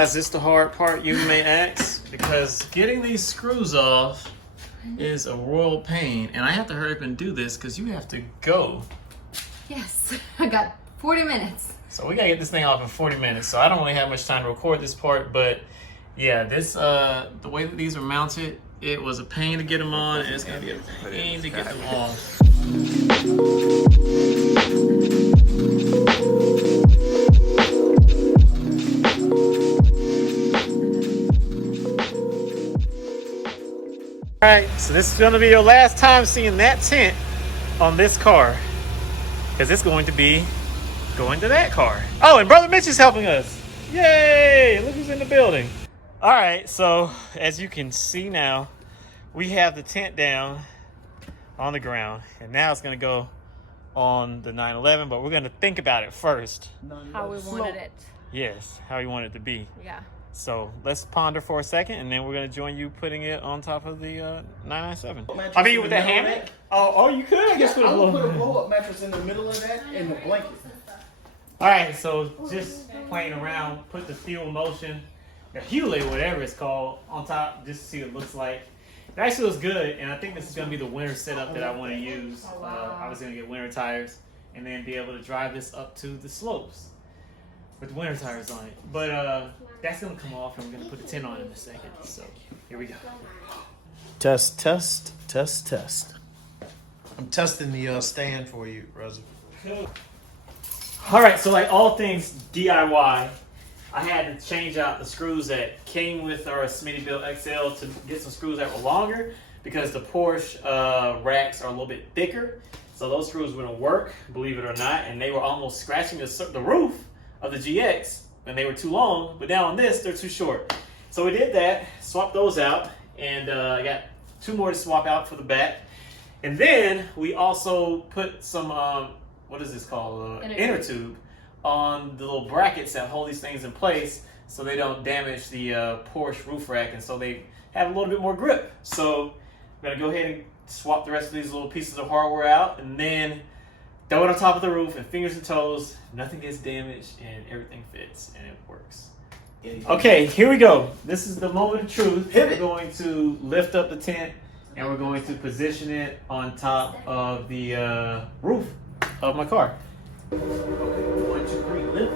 Why is this the hard part, you may ask? Because getting these screws off is a royal pain, and I have to hurry up and do this because you have to go. Yes, I got 40 minutes. So we gotta get this thing off in 40 minutes. So I don't really have much time to record this part, but yeah, this the way that these are mounted, it was a pain to get them on, and it's gonna be a pain to get them off. All right, so this is gonna be your last time seeing that tent on this car, because it's going to be going to that car. Oh, and Brother Mitch is helping us. Yay! Look who's in the building. All right, so as you can see now, we have the tent down on the ground, and now it's gonna go on the 911, but we're gonna think about it first. How we wanted it. Yes, how you want it to be. Yeah. So let's ponder for a second, and then we're gonna join you putting it on top of the 997. I mean, with the hammock? Oh, you could. I guess I would put a blow-up mattress in the middle of that and the blanket. All right, so just playing around, put the fuel motion, the Hewlett, whatever it's called, on top, just to see what it looks like. It actually looks good, and I think this is gonna be the winter setup that I want to use. I was gonna get winter tires, and then be able to drive this up to the slopes with the winter tires on it. But that's gonna come off, and we're gonna put the tent on in a second. So here we go. Test, test, test, test. I'm testing the stand for you, Rosa. All right, so like all things DIY, I had to change out the screws that came with our Smittybilt XL to get some screws that were longer, because the Porsche racks are a little bit thicker. So those screws wouldn't work, believe it or not, and they were almost scratching the roof of the GX, and they were too long, but now on this, they're too short. So we did that, swapped those out, and I got 2 more to swap out for the back. And then we also put some, what is this called? Inner tube on the little brackets that hold these things in place so they don't damage the Porsche roof rack, and so they have a little bit more grip. So I'm gonna go ahead and swap the rest of these little pieces of hardware out, and then throw it on top of the roof, and fingers and toes, nothing gets damaged, and everything fits, and it works. Okay, here we go. This is the moment of truth. We're going to lift up the tent, and we're going to position it on top of the roof of my car. Okay, 1, 2, 3, lift.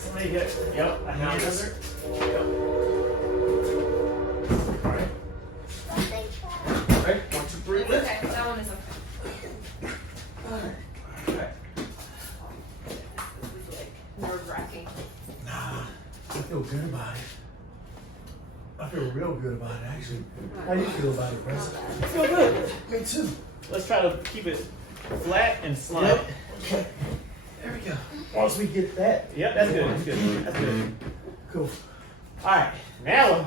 Somebody get, yep, I have it. Yep. All right. Okay, 1, 2, 3, lift. Okay, that one is okay. Okay. Nerve-wracking. Nah, I feel good about it. I feel real good about it, actually. How do you feel about it, Preston? I feel good. Me too. Let's try to keep it flat and slide. Yep. Okay. There we go. Once we get that. Yep, that's good. That's good. That's good. Cool. All right, now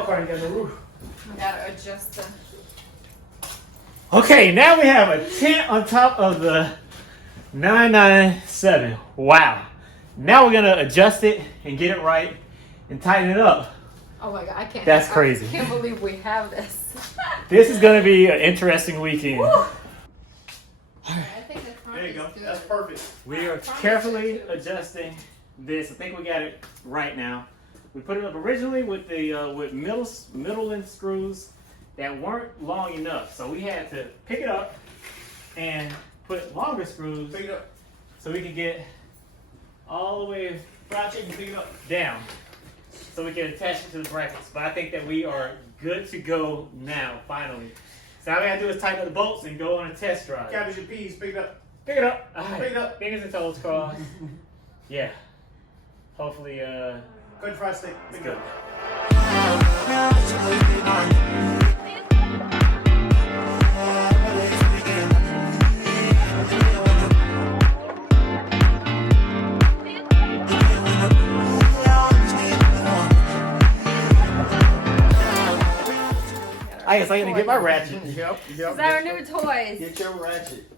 Cardi got the roof. I gotta adjust the. okay, now we have a tent on top of the 997. Wow. Now we're gonna adjust it and get it right and tighten it up. Oh my god, I can't. That's crazy. I can't believe we have this. This is gonna be an interesting weekend. I think the front There you go. is good. That's perfect. We are carefully adjusting this. I think we got it right now. We put it up originally with the with middle-length screws that weren't long enough, so we had to pick it up and put longer screws Pick it up. so we can get all the way down, so we can attach it to the brackets. But I think that we are good to go now, finally. So all we gotta do is tighten up the bolts and go on a test drive. Cabbage and peas, pick it up. Pick it up. All right. Pick it up. Fingers and toes crossed. Yeah. Hopefully, Good fried steak. it's Pick it good. up. I guess I gotta get my ratchet. Yep. These are our new toys. Get your ratchet.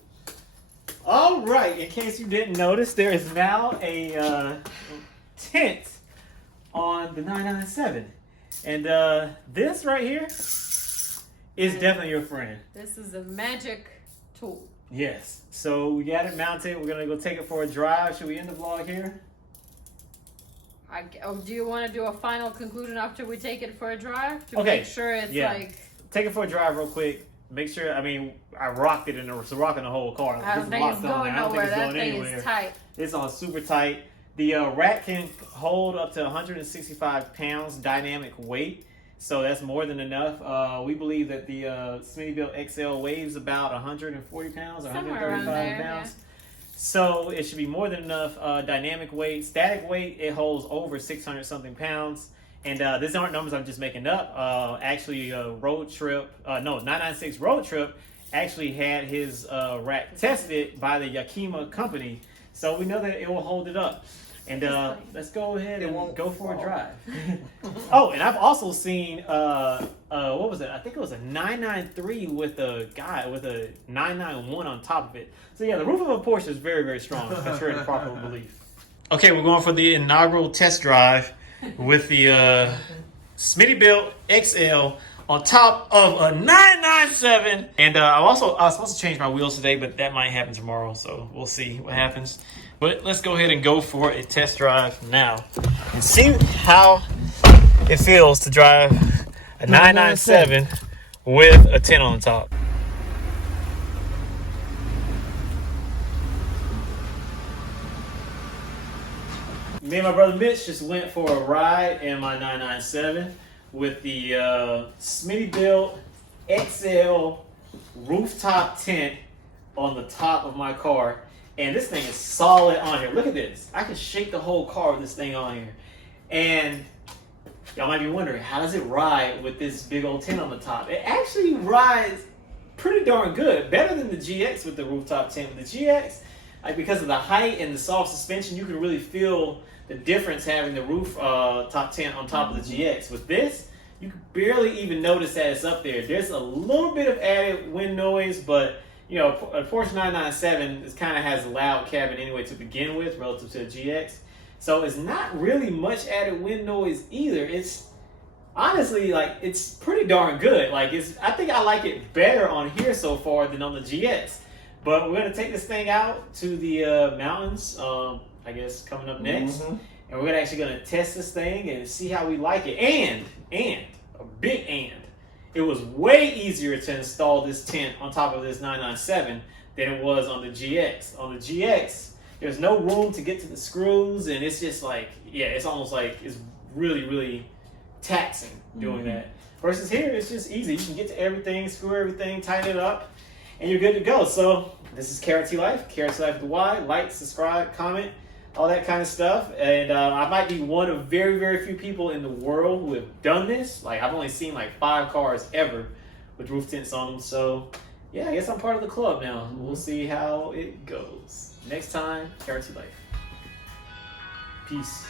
All right. In case you didn't notice, there is now a tent on the 997, and this right here is definitely your friend. This is a magic tool. Yes. So we got it mounted. We're gonna go take it for a drive. Should we end the vlog here? Do you want to do a final conclusion after we take it for a drive to Okay, make sure it's yeah. like? Take it for a drive real quick. Make sure. I mean, I rocked it and it's rocking the whole car. I don't think it's going nowhere. That thing is tight. It's on super tight. The rack can hold up to 165 pounds dynamic weight, so that's more than enough. We believe that the Smittybilt XL weighs about 140 pounds or Somewhere around 135 there, pounds. So it should be more than enough dynamic weight. Static weight, it holds over 600 something pounds. And these aren't numbers I'm just making up. Actually, Road Trip, 996 Road Trip actually had his rack tested by the Yakima company. So we know that it will hold it up. And let's go ahead and go for a drive. Oh, and I've also seen, what was it? I think it was a 993 with a 991 on top of it. So yeah, the roof of a Porsche is very, very strong, contrary to popular belief. Okay, we're going for the inaugural test drive with the Smittybilt XL on top of a 997. And I was supposed to change my wheels today, but that might happen tomorrow. So we'll see what happens. But let's go ahead and go for a test drive now and see how it feels to drive a 997 with a 10 on the top. Me and my brother Mitch just went for a ride in my 997 with the Smittybilt XL rooftop tent on the top of my car. And this thing is solid on here. Look at this. I can shake the whole car with this thing on here. And y'all might be wondering, how does it ride with this big old tent on the top? It actually rides pretty darn good. Better than the GX with the rooftop tent. With the GX, like because of the height and the soft suspension, you can really feel the difference having the roof top tent on top of the GX. With this, you can barely even notice that it's up there. There's a little bit of added wind noise, but you know, a Porsche 997 kind of has a loud cabin anyway to begin with relative to the GX. So it's not really much added wind noise either. It's honestly, like, it's pretty darn good. Like, I think I like it better on here so far than on the GX. But we're going to take this thing out to the mountains, I guess, coming up next. Mm-hmm. And we're actually going to test this thing and see how we like it. And, a big and. It was way easier to install this tent on top of this 997 than it was on the GX. On the GX, there's no room to get to the screws, and it's just like, yeah, it's almost like it's really, really taxing doing that. Versus here, it's just easy. You can get to everything, screw everything, tighten it up, and you're good to go. So this is KRT LYFE, KRT LYFE with the Y. Like, subscribe, comment, all that kind of stuff. And I might be one of very, very few people in the world who have done this. Like, I've only seen like 5 cars ever with roof tents on them. So yeah, I guess I'm part of the club now. We'll see how it goes. Next time, KRT LYFE. Peace.